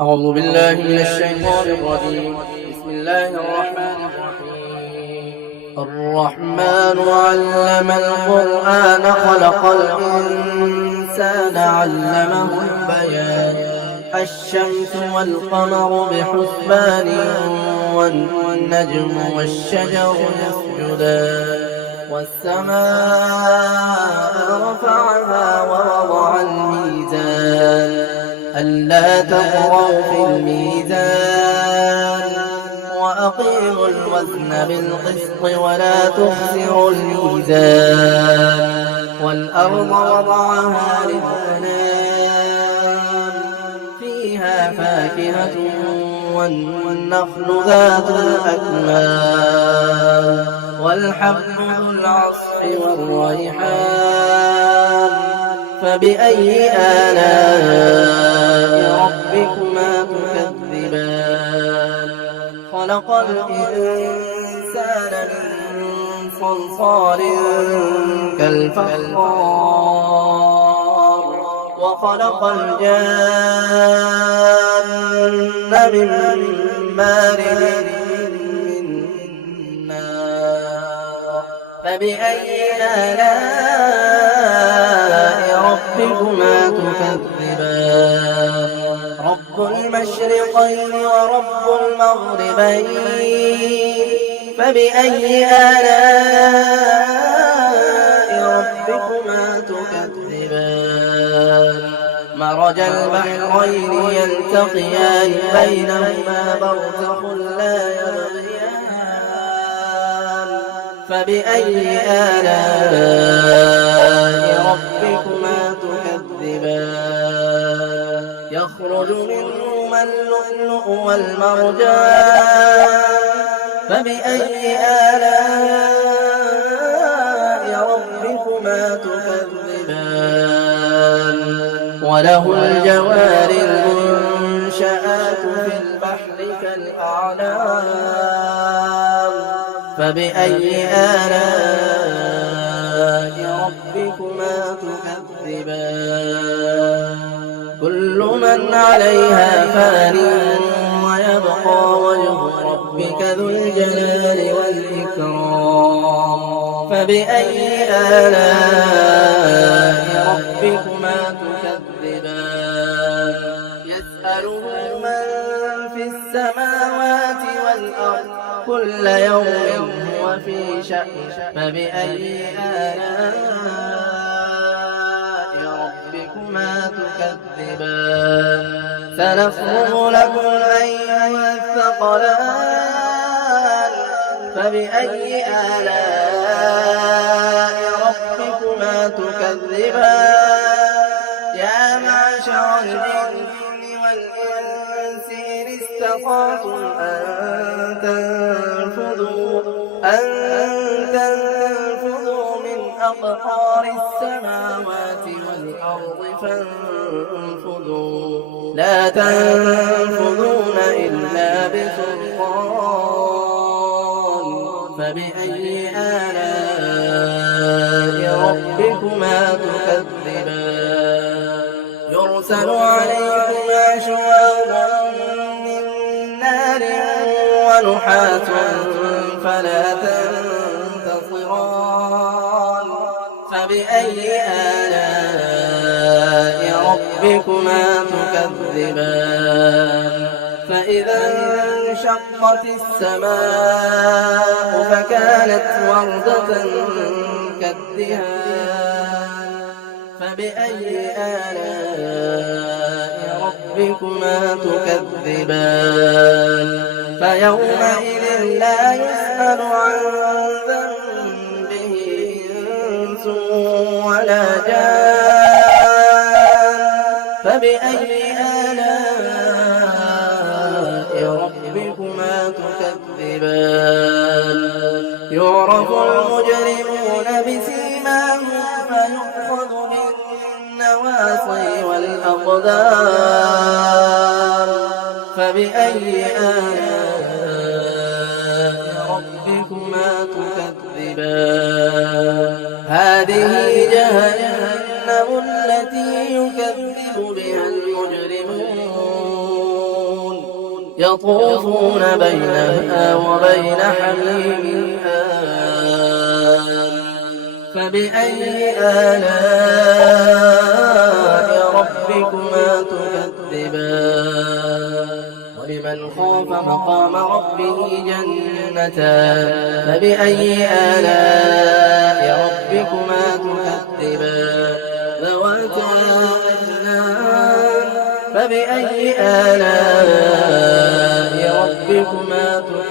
أعوذ بالله من الشيطان الرجيم. بسم الله الرحمن الرحيم. الرحمن علم القرآن خلق الإنسان علمه البيان. الشمس والقمر بحسبان والنجم والشجر يسجدان والسماء رفعها ووضع الميزان ألا تطغوا في الميزان وأقيموا الوزن بالقسط ولا تخسروا الميزان والأرض وضعها للأنام فيها فاكهة والنخل ذات الأكمام والحب ذو العصف والريحان فبأي آلاء ربكما تكذبان خلق الإنسان من صلصال كالفخار وخلق الجان من مارج من نار فبأي آلاء ربكما تكذبان رب المشرقين ورب المغربين فبأي آلاء ربكما تكذبان مرج البحرين يلتقيان بينهما برزخ لا يبغيان فبأي آلاء ربكما تكذبان يخرج منهما اللؤلؤ والمرجان فبأي آلاء ربكما تكذبان وله الجوار المنشآت في البحر كالأعلام فبأي آلاء ربكما تكذبان كل من عليها فان ويبقى وجه ربك ذو الجلال والإكرام فبأي آلاء ربكما تكذبان يسأله من في السماوات والأرض كل يوم هو في شأن فبأي آلاء ربكما تكذبان سنفرغ لكم أيها الثقلان فبأي آلاء ربكما تكذبان يا معشر الجن والإنس إن استطعتم أن تنفذوا من أقطار السماوات والأرض فانفذوا لا تنفذون إلا بسلطان فبأي آلاء ربكما تكذبان يرسل عليكما شواظ من نار ونحاس فلا تنتصران فبأي آلاء ربكما تكذبان فإذا انشقت السماء فكانت وردة كالدهان فبأي آلاء ربكما تكذبان فيومئذ لا يسأل عن ذنبه إنس ولا جان فبأي آلاء ربكما تكذبان يعرف المجرمون بسيماهم فيؤخذ بالنواصي والأقدام فبأي آلاء ربكما تكذبان هذه جهنم التي يكذب بها المجرمون يطوفون بينها وبين حميم آن فبأي آلاء ربكما تكذبان ولمن خاف مقام ربه جنتان فبأي آلاء ربكما تكذبان ذواتا أفنان فبأي آلاء ربكما تكذبان